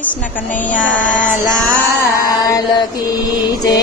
કૃષ્ણ કનૈયા લાલ કી જય।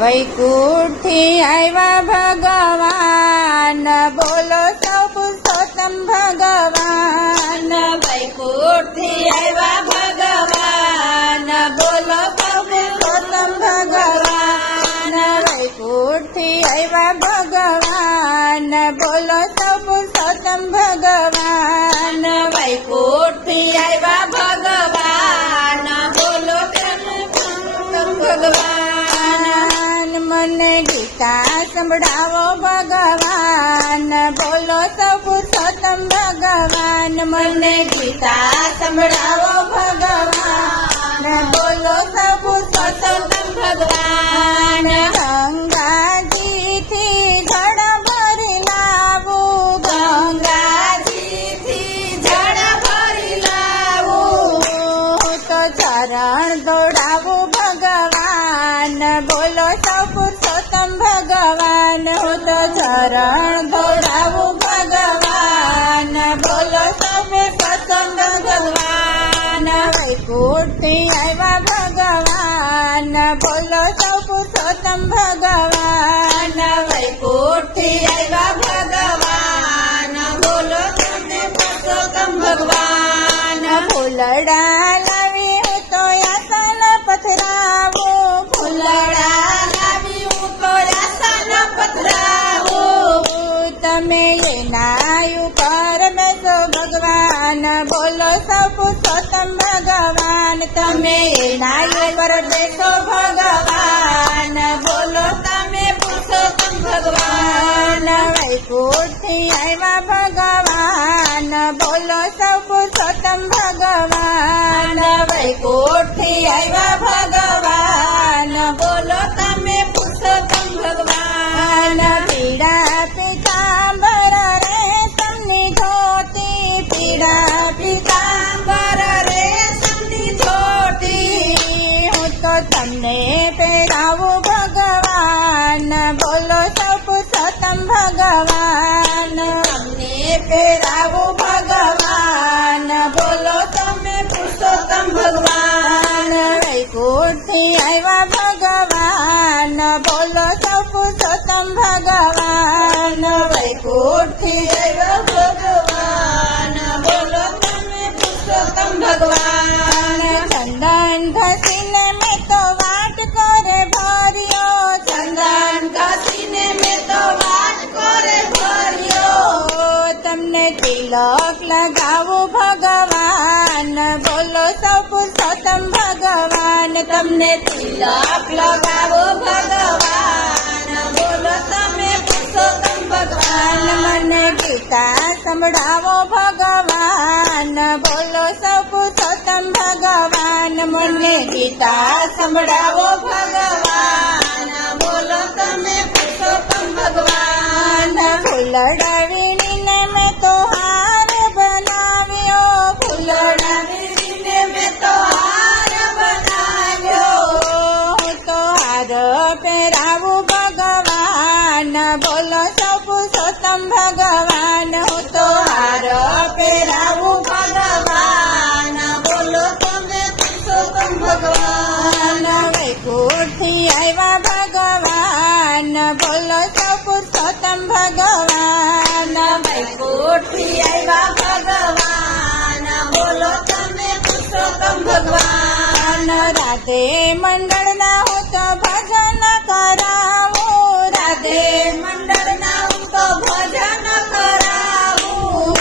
વૈકુંઠથી આવ્યા ભગવાન, બોલો સૌ પુરુષોત્તમ ભગવાન। વૈકુંઠથી આવ્યા ભગવાન, બોલો સૌ પુરુષોત્તમ ભગવાન। વૈકુંઠથી આવ્યા ભગવાન, બોલો સૌ પુરુષોત્તમ ભગવાન। વૈકુંઠથી આવ્યા ભગવાન, બોલો પુરુષોત્તમ ભગવાન। મને ગીતા સંભળાવો ભગવાન, બોલો સૌ પુરુષોત્તમ ભગવાન। મને ગીતા સંભળાવો ભગવાન, બોલો સૌ પુરુષોત્તમ ભગવાન। ગંગાજીથી જળ ભરી લાવું, ગંગાજીથી જળ ભરી લાવું, તો ચરણ દોડાવું ભગવાન, બોલો સૌ પુરુષોત્તમ ભગવાન। હું તો ચરણ દોડાવું ભગવાન, બોલો સૌ પુરુષોત્તમ ભગવાન। વૈકુંઠથી આવ્યા ભગવાન, બોલો સૌ પુરુષોત્તમ ભગવાન। વૈકુંઠથી આવ્યા ભગવાન, બોલો તમે પુરુષોત્તમ ભગવાન। ફૂલડા લાવી હું તો આસન પથરાવું, ફૂલડા લાવી હું તો આસન પથરાવું, તમે એના ઉપર બેસો ભગવાન, બોલો સૌ પુરુષોત્તમ ભગવાન। તમે એના ઉપર બેસો ભગવાન, બોલો તમે પુરુષોત્તમ ભગવાન। વૈકુંઠથી આવ્યા ભગવાન, બોલો સૌ પુરુષોત્તમ ભગવાન। વૈકુંઠથી આવ્યા ભગવાન, બોલો તમે પુરુષોત્તમ ભગવાન। પીળા પીતાંબર રેશમની ધોતી, પીળા પીતાંબર રેશમની ધોતી, હું તો તમને પહેરાવું ભગવાન, બોલો સૌ પુરુષોત્તમ ભગવાન। તમને પહેરાવું ભગવાન, બોલો તમે પુરુષોત્તમ ભગવાન। વૈકુંઠથી આવ્યા ભગવાન, બોલો સૌ પુરુષોત્તમ ભગવાન। વૈકુંઠથી આવ્યા ભગવાન, બોલો તમે પુરુષોત્તમ ભગવાન। ચંદન ઘસીને મેં તો વાટ કરે ભર્યો, ચંદન ઘસીને મેં તો વાટ કરે ભર્યો, તમને તિલક લગાવું ભગવાન, બોલો સૌ પુરુષોત્તમ ભગવાન। તમને તિલક લગાવો ભગવાન, બોલો તમે પુરુષોત્તમ ભગવાન। મને ગીતા સંભળાવો ભગવાન, બોલો સૌ પુરુષોત્તમ ભગવાન। મને ગીતા સંભળાવો ભગવાન, બોલો તમે પુરુષોત્તમ ભગવાન। ફૂલડા વીણીને મેં તો હાર બનાવ્યો, ફૂલડા વીણીને મેં તો હાર બનાવ્યો, હું તો હાર પહેરાવું ભગવાન, બોલો સૌ પુરુષોત્તમ ભગવાન। હું તો હાર પહેરાવું ભગવાન, બોલો તમે પુરુષોત્તમ ભગવાન। વૈકુંઠથી આવ્યા ભગવાન, બોલો સૌ પુરુષોત્તમ ભગવાન। વૈકુંઠથી આવ્યા ભગવાન, બોલો તમે પુરુષોત્તમ ભગવાન। રાધે મંડળના હું તો ભજન કરાવું, રાધે મંડળના હું તો ભજન કરાવું,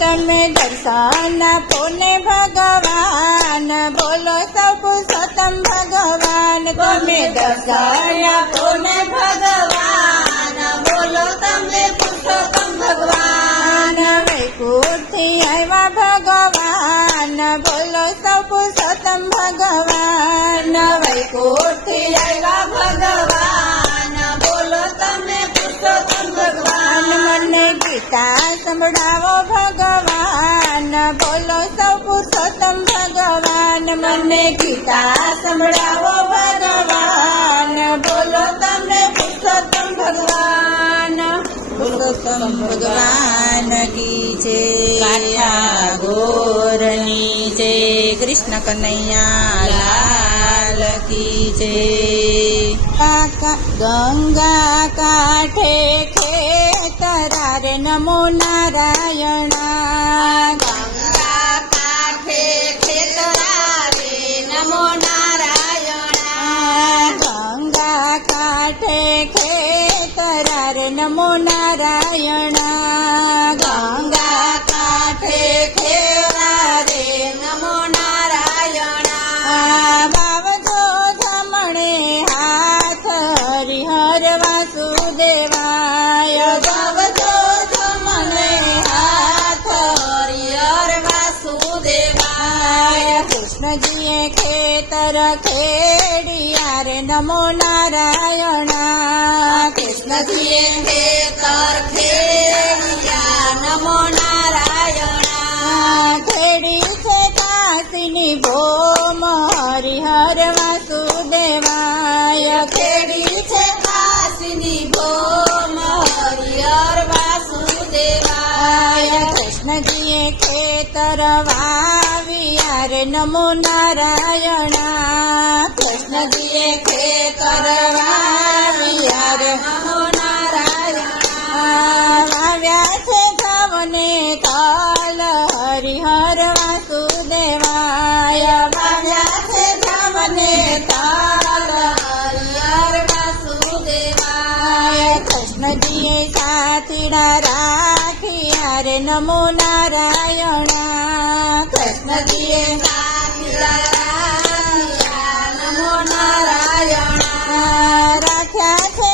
તમે દર્શન આપો ને ભગવાન, બોલો સૌ પુરુષોત્તમ ભગવાન। તમે દર્શન આપો ને ભગવાન, બોલો તમે પુરુષોત્તમ ભગવાન। વૈકુંઠથી આવ્યા ભગવાન, બોલો સૌ પુરુષોત્તમ ભગવાન। વૈકુંઠથી આવ્યા ભગવાન, બોલો તમે પુરુષોત્તમ ભગવાન। મને ગીતા સંભળાવો ભગવાન, બોલો સૌ પુરુષોત્તમ ભગવાન। મને ગીતા સંભળાવો ભગવાન, બોલો તમે પુરુષોત્તમ ભગવાન। બોલો સૌ ગૌતમ ભગવાન કી જય. કાઠા ગોરની જય. કૃષ્ણ કનૈયા લાલ કી જય. ગંગા કાંઠે ખેતરા રે નમો નારાયણા. ગંગા કાંઠે ખેતરા રે નમો નારાયણા. ગંગા કાંઠે ખેતરા રે નમો નારાયણા. ગંગા કાંઠે ખેતરા રે નમો નારાયણા. બાવજો જમણે હાથ હરિહર વાસુદેવાય. બાવજો જમણે હાથ હરિહર વાસુદેવાય. કૃષ્ણજીએ ખેતર ખેડિયા રે નમો નારાયણા. કૃષ્ણજીએ ખેતર ખેડિયા નમો નારાયણા. ખેડી છે કાશીની ભોમ હરિહર વાસુદેવાય. ખેડી છે કાશીની ભોમ હરિહર વાસુદેવાય. કૃષ્ણજીએ ખેતર વાવ્યા રે નમો નારાયણા. કૃષ્ણજીએ ખેતર વાવ્યા રે નમો નારાયણા. વાવ્યા છે ઘઉંને તલ હરિહર વાસુદેવાય. વાવ્યા છે ઘઉંને તલ હરિહર વાસુદેવાય. કૃષ્ણજીએ સાથીડા રાખ્યા રે નમો નારાયણા. કૃષ્ણજીએ સાથીડા રાખ્યા નમો નારાયણા. રાખ્યા છે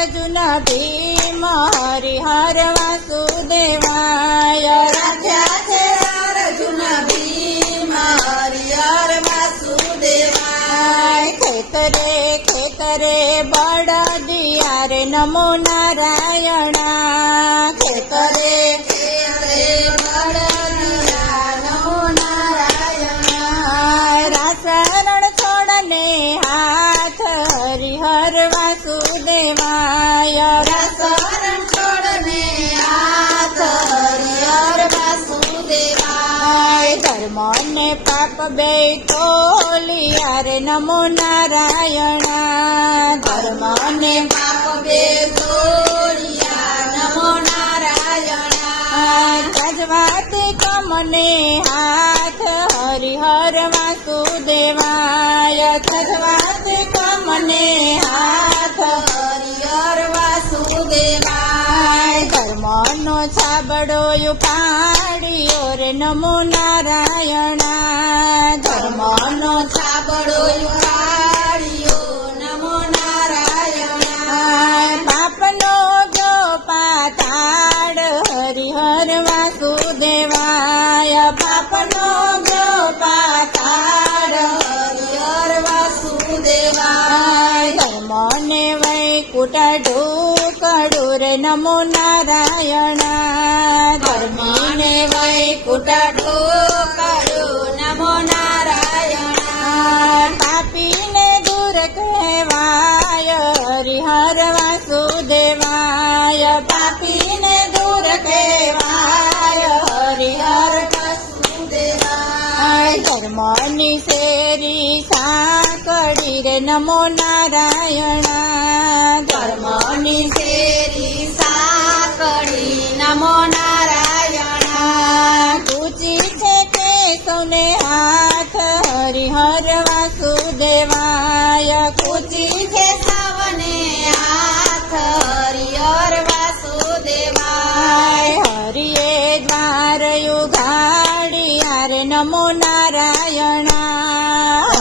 અર્જુન ભીમ હરિહર વાસુદેવાય. રાખ્યા છે અર્જુન ભીમ હરિહર વાસુદેવાય. ખેતરે ખેતરે બળદિયા રે નમો નારાયણા. ખેતરે ખેતરે બળદિયા નમો નારાયણા. રાસરણ છોડને હાથ હરિહર વાસુદેવાય. રાસરણ છોડને હાથ હરિહર વાસુદેવાય. ધર્મ ને પાપ બે તોલિયા રે નમો નારાયણા. ધર્મ ને પાપ બે તોલિયા નમો નારાયણા. તજવાતી કમને હાથ હરિહર વાસુદેવાય. તજવાતી કમને હાથ હરિહર વાસુદેવાય. ધર્મનો છાબડો ઉપાડ્યો રે નમો નારાયણા. ધર્મનો છાબડો ઉપાડ્યો નમો નારાયણા. પાપનો ગયો પાતાળ હરિહર વાસુદેવાય. પાપનો ગયો પાતાળ હરિહર વાસુદેવાય. ધર્મને વૈકુટ ઢોકડું રે નમો નારાયણા. ધર્મને વૈકુટ ઢોકડું નમો નારાયણા. પાપીને દૂર કહેવાય હરિહર વાસુદેવાય. પાપીને દૂર કહેવાય હરિહર વાસુદેવાય. ધર્મની શેરી સાંકળી રે નમો નારાયણા. ધર્મની શેરી સાંકળી નમો નારાયણા. ઊંચી છે કે સૌને હાથ હરિહર વાસુદેવાય. ઊંચી છે સૌને હાથ હરિહર વાસુદેવાય. હરિએ દ્વાર યુગાડિયા રે નમો નારાયણા.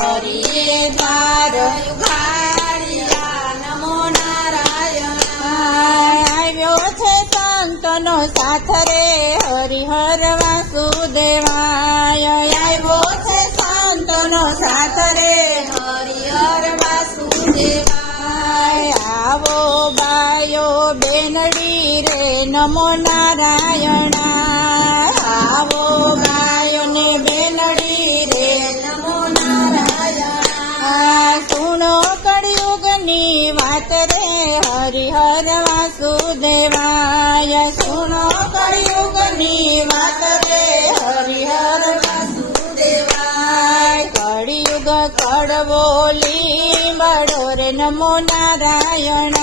હરિએ દ્વાર યુગાડિયા નમો નારાયણા. આવ્યો છે સંતનો સાથ રે હરિહર વાસુદેવાય. આવ્યો છે સંતનો સાથ રે હરિહર વાસુદેવાય. આવો બાયો બેનડી રે નમો નારાયણા. આવો બાયો ને બેનડી રે નમો નારાયણા. સુણો કળિયુગની વાત રે હરિહર વાસુદેવાય. નમો નારાયણ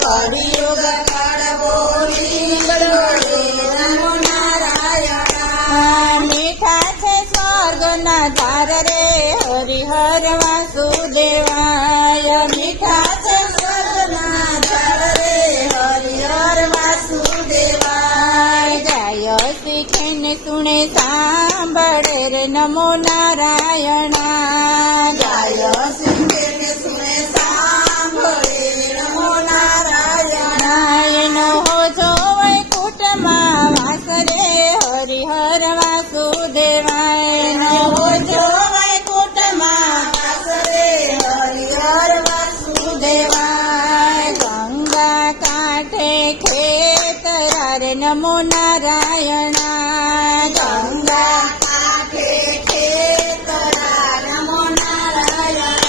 કળિયુગ કાળવો નીકળ્યો રે નમો નારાયણ મીઠા છે સ્વર્ગના ધાર રે હરિહર વાસુદેવાય મીઠા છે સ્વર્ગના ધાર રે હરિહર વાસુદેવાય જાય શીખે ને સુણે સાંભળે રે નમો નારાયણ જાય શીખે ને સુણે સાંભળે નમો નારાયણ એનો હોજો વૈકુંઠમાં વાસ રે હરિહર વાસુદેવાય એનો હોજો વૈકુંઠમાં વાસ રે હરિહર વાસુદેવાય ગંગા કાંઠે ખેતરા રે નમો નારાયણ ગંગા કાંઠે ખેતરા નમો નારાયણ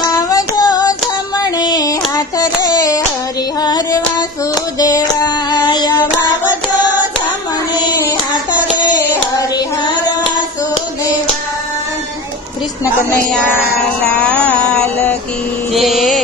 વાવજો જમણે હાથ રે હરિહર વાસુદેવાય વાવજો જમણે હાથ રે હરિહર વાસુદેવાય કૃષ્ણ કનૈયા લાલ કી જય